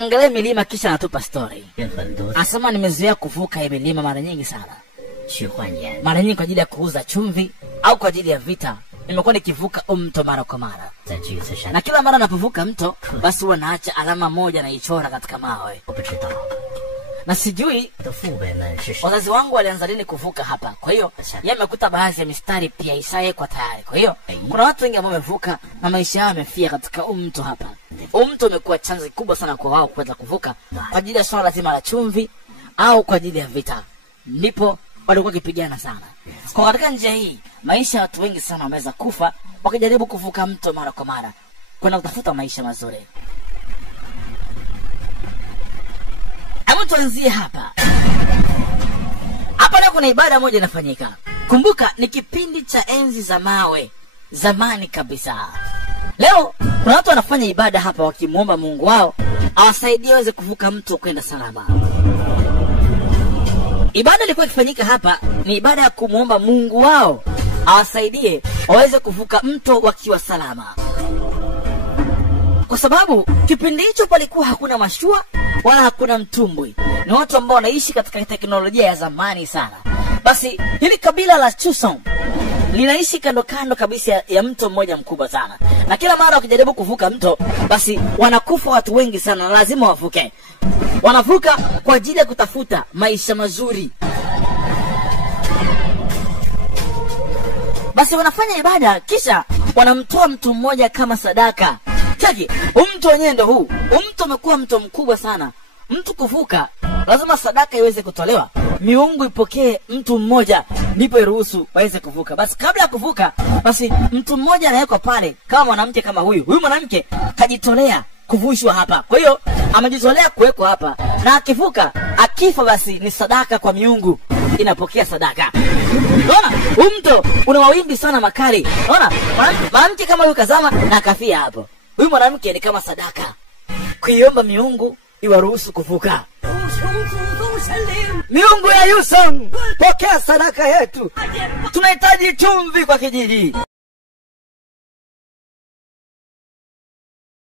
Angalia milima kisha natupa story. Asema nimezoea kuvuka hii milima mara nyingi sana. Mara nyingi kwa ajili ya kuuza chumvi au kwa ajili ya vita. Nimekuwa nikivuka mto mara kwa mara. Na kila mara napovuka mto, basi huwa naacha alama moja na ichora katika mawe. Na sijui wazazi wangu walianza lini kuvuka hapa. Kwa hiyo yeye amekuta baadhi ya mistari pia isaye kwa tayari. Kwa hiyo kuna watu wengi ambao wamevuka na maisha yao yamefia katika mto hapa. Mto umekuwa chanzo kikubwa sana kwa wao kuweza kuvuka kwa ajili ya swala zima la chumvi au kwa ajili ya vita. Ndipo walikuwa wakipigana sana. Kwa katika njia hii, maisha ya watu wengi sana wameweza kufa wakijaribu kuvuka mto mara kwa mara kwenda kutafuta maisha mazuri. Hebu tuanzie hapa. Hapa leo kuna ibada moja inafanyika. Kumbuka ni kipindi cha enzi za mawe, zamani kabisa. Leo kuna watu wanafanya ibada hapa wakimuomba Mungu wao awasaidie waweze kuvuka mto kwenda salama. Ibada ilikuwa ikifanyika hapa ni ibada ya kumuomba Mungu wao awasaidie waweze kuvuka mto wakiwa salama. Kwa sababu kipindi hicho palikuwa hakuna mashua wala hakuna mtumbwi. Ni watu ambao wanaishi katika teknolojia ya zamani sana. Basi hili kabila la Chuson linaishi kando kando kabisa ya mto mmoja mkubwa sana. Na kila mara wakijaribu kuvuka mto, basi wanakufa watu wengi sana na lazima wavuke. Wanavuka kwa ajili ya kutafuta maisha mazuri. Basi wanafanya ibada kisha wanamtoa mtu mmoja kama sadaka. Chaki, mto wenyewe ndio huu. Mto umekuwa mto mkubwa sana. Mtu kuvuka lazima sadaka iweze kutolewa. Miungu ipokee mtu mmoja ndipo iruhusu waweze kuvuka. Basi kabla ya kuvuka, basi mtu mmoja anawekwa pale kama mwanamke kama huyu. Huyu mwanamke kajitolea kuvushwa hapa. Kwa hiyo amejitolea kuwekwa hapa. Na akivuka, akifa basi ni sadaka kwa miungu. Inapokea sadaka. Unaona? Mto una mawimbi sana makali. Unaona? Mwanamke kama huyu kazama na akafia hapo. Huyu mwanamke ni kama sadaka. Kuiomba miungu iwaruhusu kuvuka. Miungu ya Yusong, pokea sadaka yetu. Tunahitaji chumvi kwa kijiji.